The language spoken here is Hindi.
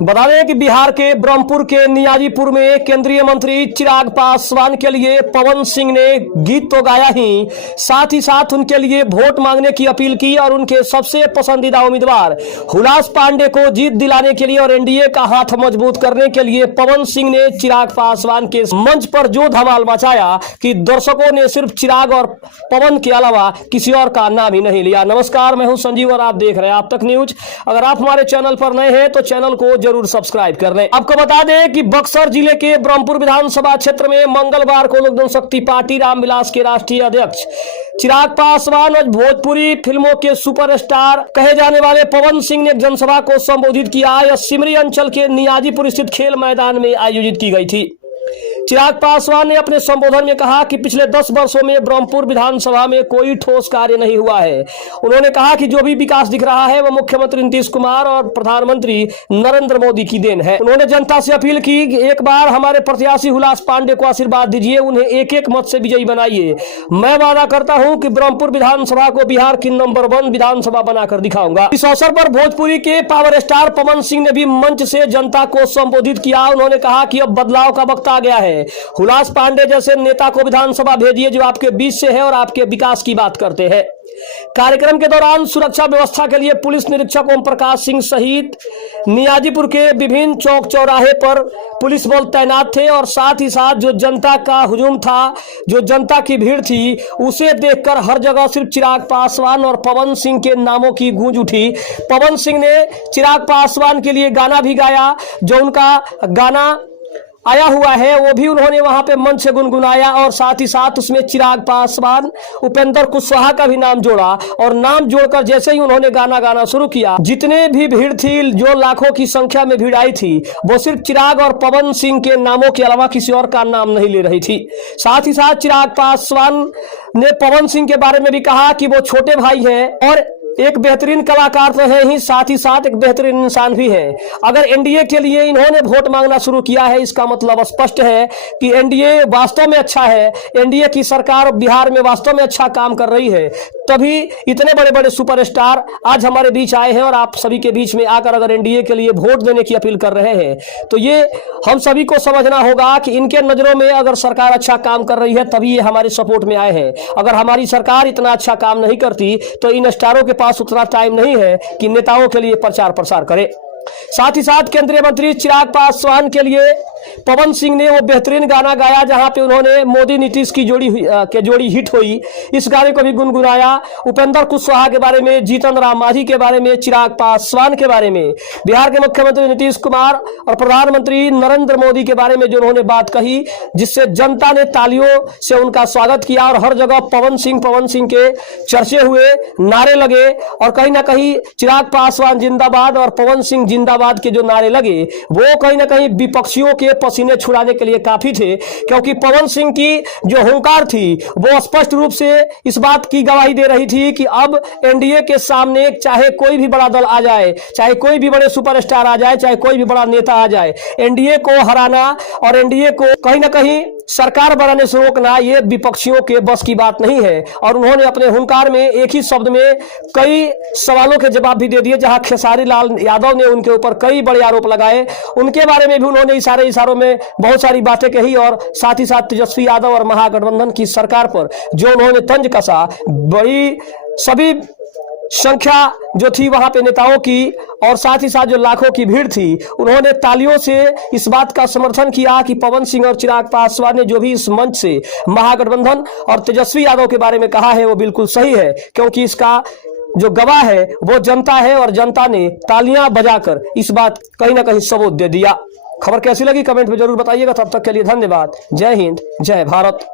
बता दें कि बिहार के ब्रह्मपुर के नियाजीपुर में केंद्रीय मंत्री चिराग पासवान के लिए पवन सिंह ने गीत तो गाया ही, साथ ही साथ उनके लिए वोट मांगने की अपील की और उनके सबसे पसंदीदा उम्मीदवार हुलास पांडे को जीत दिलाने के लिए और एनडीए का हाथ मजबूत करने के लिए पवन सिंह ने चिराग पासवान के मंच पर जो धमाल मचाया कि दर्शकों ने सिर्फ चिराग और पवन के अलावा किसी और का नाम ही नहीं लिया। नमस्कार, मैं हूं संजीव और आप देख रहे हैं आप तक न्यूज। अगर आप हमारे चैनल पर नए हैं तो चैनल को जरूर सब्सक्राइब कर लें। आपको बता दें कि बक्सर जिले के ब्रह्मपुर विधानसभा क्षेत्र में मंगलवार को लोक जनशक्ति पार्टी रामविलास के राष्ट्रीय अध्यक्ष चिराग पासवान और भोजपुरी फिल्मों के सुपरस्टार कहे जाने वाले पवन सिंह ने एक जनसभा को संबोधित किया। यह सिमरी अंचल के नियाजीपुर स्थित खेल मैदान में आयोजित की गई थी। चिराग पासवान ने अपने संबोधन में कहा कि पिछले 10 वर्षों में ब्रह्मपुर विधानसभा में कोई ठोस कार्य नहीं हुआ है। उन्होंने कहा कि जो भी विकास दिख रहा है वह मुख्यमंत्री नीतीश कुमार और प्रधानमंत्री नरेंद्र मोदी की देन है। उन्होंने जनता से अपील की कि एक बार हमारे प्रत्याशी हुलास पांडे को आशीर्वाद दीजिए, उन्हें एक एक मत से विजयी बनाइए। मैं वादा करता हूं कि ब्रह्मपुर विधानसभा को बिहार की नंबर 1 विधानसभा बनाकर दिखाऊंगा। इस अवसर पर भोजपुरी के पावर स्टार पवन सिंह ने भी मंच से जनता को संबोधित किया। उन्होंने कहा कि अब बदलाव का वक्त आ गया है। हुलास पांडे जैसे नेता को विधानसभा भेजिए जो आपके बीच से है और आपके विकास की बात करते हैं। कार्यक्रम के दौरान सुरक्षा व्यवस्था के लिए पुलिस निरीक्षक ओम प्रकाश सिंह सहित नियाजीपुर के विभिन्न चौक चौराहे पर पुलिस बल तैनात थे और साथ ही साथ जो जनता का हुजूम था, जो जनता की भीड़ थी, उसे देखकर हर जगह सिर्फ चिराग पासवान और पवन सिंह के नामों की गूंज उठी। पवन सिंह ने चिराग पासवान के लिए गाना भी गाया। जो उनका गाना आया हुआ है वो भी उन्होंने वहां पे मंच से गुनगुनाया और साथ ही साथ उसमें चिराग पासवान, उपेंद्र कुशवाहा का भी नाम जोड़ा और नाम जोड़कर जैसे ही उन्होंने गाना गाना शुरू किया, जितने भी भीड़ थी, जो लाखों की संख्या में भीड़ आई थी, वो सिर्फ चिराग और पवन सिंह के नामों के अलावा किसी और का नाम नहीं ले रही थी। साथ ही साथ चिराग पासवान ने पवन सिंह के बारे में भी कहा कि वो छोटे भाई हैं और एक बेहतरीन कलाकार तो है ही, साथ ही साथ एक बेहतरीन इंसान भी है। अगर एनडीए के लिए इन्होंने वोट मांगना शुरू किया है, इसका मतलब स्पष्ट है कि एनडीए वास्तव में अच्छा है, एनडीए की सरकार बिहार में वास्तव में अच्छा काम कर रही है। तभी इतने बड़े बड़े सुपरस्टार आज हमारे बीच आए हैं और आप सभी के बीच में आकर अगर एनडीए के लिए वोट देने की अपील कर रहे हैं तो ये हम सभी को समझना होगा कि इनके नजरों में अगर सरकार अच्छा काम कर रही है तभी ये हमारे सपोर्ट में आए हैं। अगर हमारी सरकार इतना अच्छा काम नहीं करती तो इन स्टारों के पास उतना टाइम नहीं है कि नेताओं के लिए प्रचार प्रसार करे। साथ ही साथ केंद्रीय मंत्री चिराग पासवान के लिए पवन सिंह ने वो बेहतरीन गाना गाया जहां पे उन्होंने मोदी नीतीश की जोड़ी हिट हुई, इस गाने को भी गुनगुनाया। उपेंद्र कुशवाहा के बारे में, जीतन राम मांझी के बारे में, चिराग पासवान के बारे में, बिहार के मुख्यमंत्री नीतीश कुमार और प्रधानमंत्री नरेंद्र मोदी के बारे में जो उन्होंने बात कही, जिससे जनता ने तालियों से उनका स्वागत किया और हर जगह पवन सिंह के चर्चे हुए, नारे लगे और कहीं ना कहीं चिराग पासवान जिंदाबाद और पवन सिंह जिंदाबाद के जो नारे लगे वो कहीं ना कहीं विपक्षियों के पसीने छुड़ाने के लिए काफी थे, क्योंकि पवन सिंह की जो हुंकार थी वो स्पष्ट रूप से इस बात की गवाही दे रही थी कि अब एनडीए के सामने चाहे कोई भी बड़ा दल आ जाए, चाहे कोई भी बड़े सुपरस्टार आ जाए, चाहे कोई भी बड़ा नेता आ जाए, एनडीए को हराना और एनडीए को कहीं ना कहीं सरकार बनाने से रोकना ये विपक्षियों के बस की बात नहीं है। और उन्होंने अपने हुंकार में एक ही शब्द में कई सवालों के जवाब भी दे दिए, जहां खेसारी लाल यादव ने उनके ऊपर कई बड़े आरोप लगाए, उनके बारे में भी उन्होंने इशारों में बहुत सारी बातें कही और साथ ही साथ तेजस्वी यादव और महागठबंधन की सरकार पर जो उन्होंने तंज कसा, बड़ी सभी संख्या जो थी वहां पे नेताओं की और साथ ही साथ जो लाखों की भीड़ थी, उन्होंने तालियों से इस बात का समर्थन किया कि पवन सिंह और चिराग पासवान ने जो भी इस मंच से महागठबंधन और तेजस्वी यादव के बारे में कहा है वो बिल्कुल सही है, क्योंकि इसका जो गवाह है वो जनता है और जनता ने तालियां बजाकर इस बात कहीं ना कहीं सबूत दे दिया। खबर कैसी लगी कमेंट में जरूर बताइएगा। तब तक के लिए धन्यवाद। जय हिंद, जय भारत।